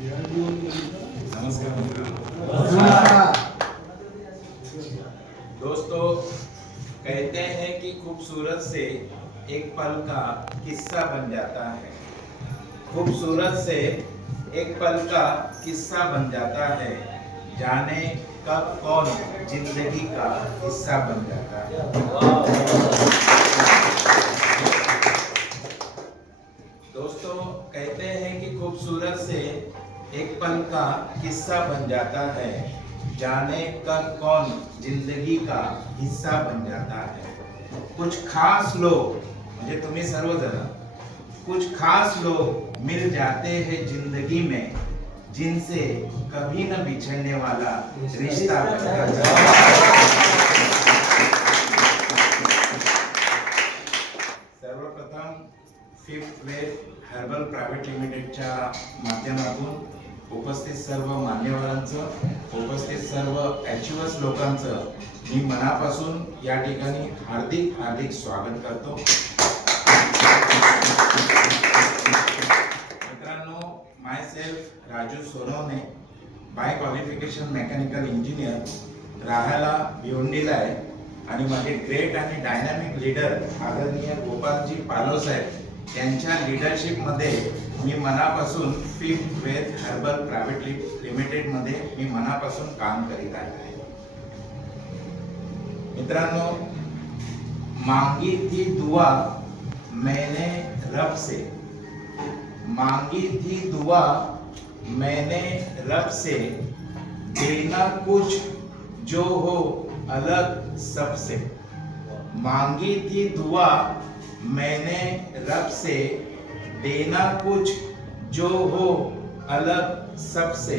नमस्कार दोस्तों, कहते हैं कि खूबसूरत से एक पल का किस्सा बन जाता है। खूबसूरत से एक पल का किस्सा बन जाता है, जाने कब कौन जिंदगी का हिस्सा बन जाता है। दोस्तों, कहते हैं कि खूबसूरत से एक पल का किस्सा बन जाता है, जाने कब कौन जिंदगी का हिस्सा बन जाता है। कुछ खास लोग, म्हणजे तुम्ही सर्वजण, कुछ खास लोग मिल जाते हैं जिंदगी में, जिनसे कभी न बिछड़ने वाला रिश्ता बन जाता है। सर्वप्रथम फिफ्थ वेव हर्बल प्रायव्हेट लिमिटेडच्या माध्यमातून उपस्थित सर्व मान्यवरांचं, उपस्थित सर्व अचिव्हर्स लोकांचं मी मनापासून या ठिकाणी हार्दिक स्वागत करतो। मित्रांनो, myself Raju Sonawane, by qualification mechanical engineer, राहायला भिवंडीला आहे आणि माझे ग्रेट आणि डायनामिक लीडर आदरणीय गोपालजी पालोसाहेब यांच्या लीडरशिप मध्ये मी मनापासून fifth wave herbal private limited मध्ये मी मनापासून काम करीत आहे। मित्रांनो, मांगी थी दुआ मैंने रब से, मांगी थी दुआ मैंने रब से, देना कुछ जो हो अलग सबसे। मांगी थी दुआ मैंने रब से, देना कुछ जो हो अलग सबसे।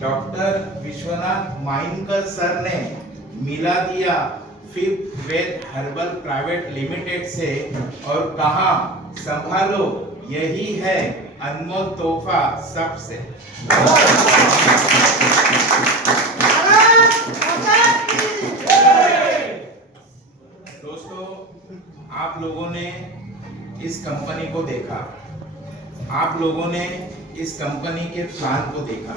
डॉक्टर विश्वनाथ माइनकर सर ने मिला दिया fifth wave herbal private limited से और कहा संभालो यही है अनमोल तोहफा सबसे। दोस्तों, आप लोगों ने इस कंपनी को देखा, आप लोगों ने इस कंपनी के प्लान को देखा,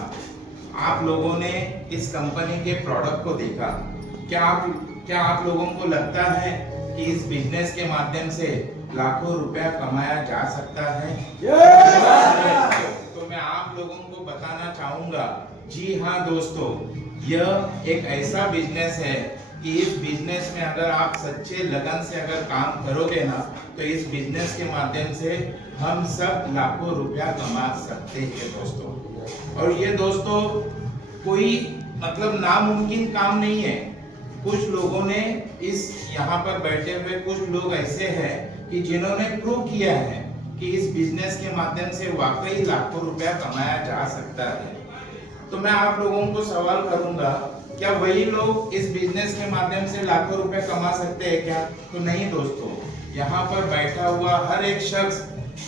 आप लोगों ने इस कंपनी के प्रोडक्ट को देखा। क्या आप लोगों को लगता है कि इस बिजनेस के माध्यम से लाखों रुपया कमाया जा सकता है? तो मैं आप लोगों को बताना चाहूंगा, जी हाँ दोस्तों, यह एक ऐसा बिजनेस है कि इस बिजनेस में अगर आप सच्चे लगन से अगर काम करोगे ना, तो इस बिजनेस के माध्यम से हम सब लाखों रुपया कमा सकते हैं दोस्तों। और ये दोस्तों कोई मतलब नामुमकिन काम नहीं है। कुछ लोगों ने इस यहाँ पर बैठे हुए कुछ लोग ऐसे हैं कि जिन्होंने प्रूव किया है कि इस बिजनेस के माध्यम से वाकई लाखों रुपया कमाया जा सकता है। तो मैं आप लोगों को सवाल करूंगा, क्या वही लोग इस बिजनेस के माध्यम से लाखों रुपए कमा सकते हैं क्या? तो नहीं दोस्तों, यहाँ पर बैठा हुआ हर एक शख्स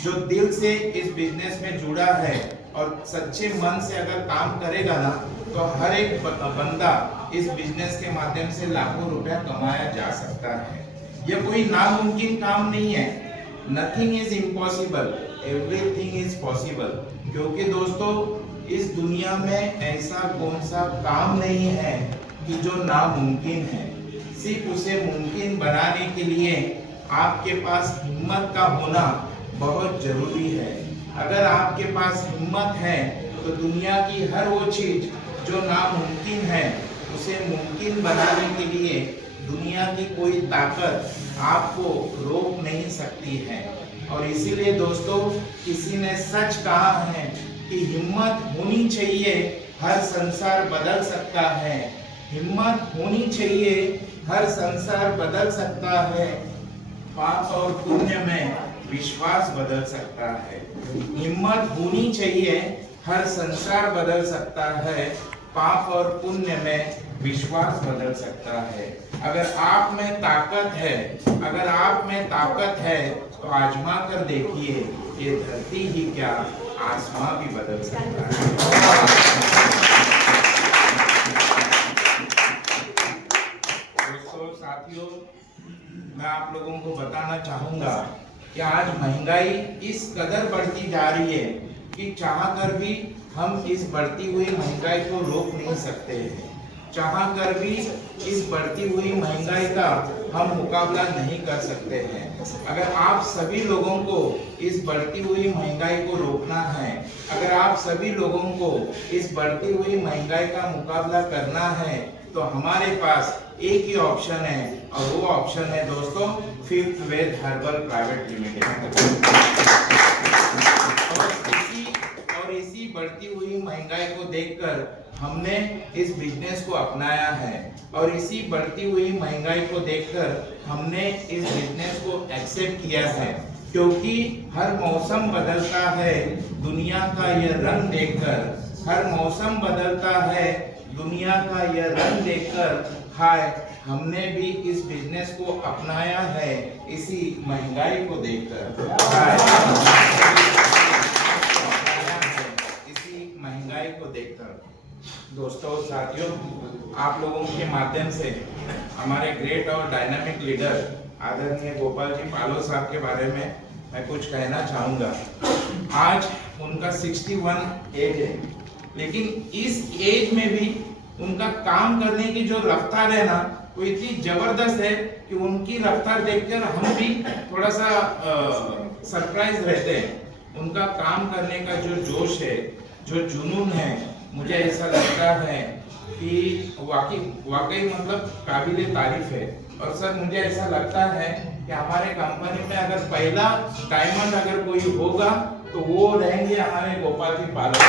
जो दिल से इस बिजनेस में जुड़ा है और सच्चे मन से अगर काम करेगा ना, तो हर एक बंदा इस बिजनेस के माध्यम से लाखों रुपया कमाया जा सकता है। यह कोई नामुमकिन काम नहीं है। Nothing is impossible, everything is possible. क्योंकि दोस्तों, इस दुनिया में ऐसा कौन सा काम नहीं है कि जो नामुमकिन है। सिर्फ उसे मुमकिन बनाने के लिए आपके पास हिम्मत का होना बहुत जरूरी है। अगर आपके पास हिम्मत है तो दुनिया की हर वो चीज जो नामुमकिन है उसे मुमकिन बनाने के लिए दुनिया की कोई ताकत आपको रोक नहीं सकती है। और इसीलिए दोस्तों, किसी ने सच कहा है कि हिम्मत होनी चाहिए, हर संसार बदल सकता है। हिम्मत होनी चाहिए, हर संसार बदल सकता है। पाप और पुण्य में विश्वास बदल सकता है। हिम्मत होनी चाहिए, हर संसार बदल सकता है। पाप और पुण्य में विश्वास बदल सकता है। अगर आप में ताकत है, अगर आप में ताकत है तो आजमा कर देखिए, ये धरती ही क्या आसमां भी बदल सकता है। दोस्तों, साथियों, मैं आप लोगों को बताना चाहूंगा कि आज महंगाई इस कदर बढ़ती जा रही है कि चाहकर भी हम इस बढ़ती हुई महंगाई को रोक नहीं सकते हैं। चाहकर भी इस बढ़ती हुई महंगाई का हम मुकाबला नहीं कर सकते हैं। अगर आप सभी लोगों को इस बढ़ती हुई महंगाई को रोकना है, अगर आप सभी लोगों को इस बढ़ती हुई महंगाई का मुकाबला करना है, तो हमारे पास एक ही ऑप्शन है और वो ऑप्शन है दोस्तों फिफ्थ वेद हर्बल प्राइवेट लिमिटेड। और इसी बढ़ती हुई महंगाई को देखकर हमने इस बिजनेस को अपनाया है और इसी बढ़ती हुई महंगाई को देखकर हमने इस बिजनेस को एक्सेप्ट किया है, क्योंकि हर मौसम बदलता है दुनिया का यह रंग देखकर, हर मौसम बदलता है दुनिया का यह रंग देखकर हाय हमने भी इस बिजनेस को अपनाया है इसी महंगाई को देखकर, इसी महंगाई को देखकर। दोस्तों साथियों, आप लोगों के माध्यम से हमारे ग्रेट और डायनामिक लीडर आदरणीय गोपाल जी पालो साहब के बारे में मैं कुछ कहना चाहूँगा। आज उनका 61 एज है, लेकिन इस एज में भी उनका काम करने की जो रफ्तार है ना, वो इतनी जबरदस्त है कि उनकी रफ्तार देखकर हम भी थोड़ा सा सरप्राइज रहते हैं। उनका काम करने का जो जोश है, जो जुनून है, मुझे ऐसा लगता है कि वाकई मतलब काबिले तारीफ है। और सर मुझे ऐसा लगता है कि हमारे कंपनी में अगर पहला डायमंड अगर कोई होगा तो वो रहेंगे हमारे गोपाल जी पालो।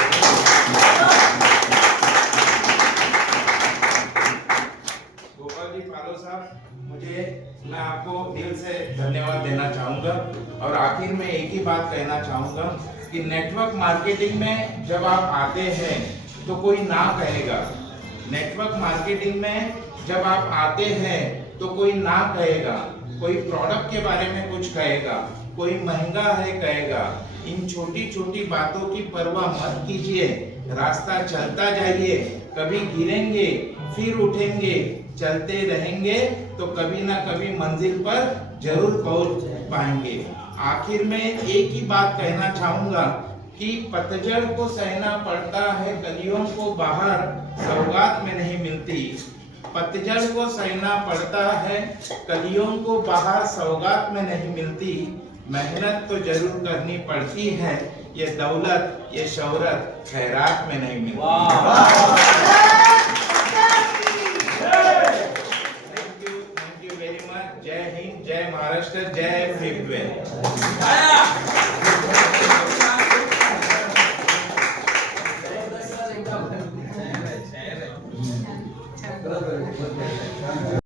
गोपाल जी पालो साहब, मैं आपको दिल से धन्यवाद देना चाहूँगा और आखिर में एक ही बात कहना चाहूँगा कि नेटवर्क मार्केटिंग में जब आप आते हैं तो कोई ना कहेगा। नेटवर्क मार्केटिंग में जब आप आते हैं तो कोई ना कहेगा, कोई प्रोडक्ट के बारे में कुछ कहेगा, कोई महंगा है कहेगा। इन छोटी छोटी बातों की परवाह मत कीजिए, रास्ता चलता जाइए, कभी गिरेंगे फिर उठेंगे, चलते रहेंगे तो कभी ना कभी मंजिल पर जरूर पहुंच पाएंगे। आखिर में एक ही बात कहना चाहूंगा कि पतझड़ को सहना पड़ता है, कलियों को बाहर सौगात में नहीं मिलती। पतझड़ को सहना पड़ता है, कलियों को बाहर सौगात में नहीं मिलती। मेहनत तो जरूर करनी पड़ती है, ये दौलत ये शोहरत खैरात में नहीं मिलती। Thank you very much. जय हिंद, जय महाराष्ट्र, जय फिफ्थ वेद।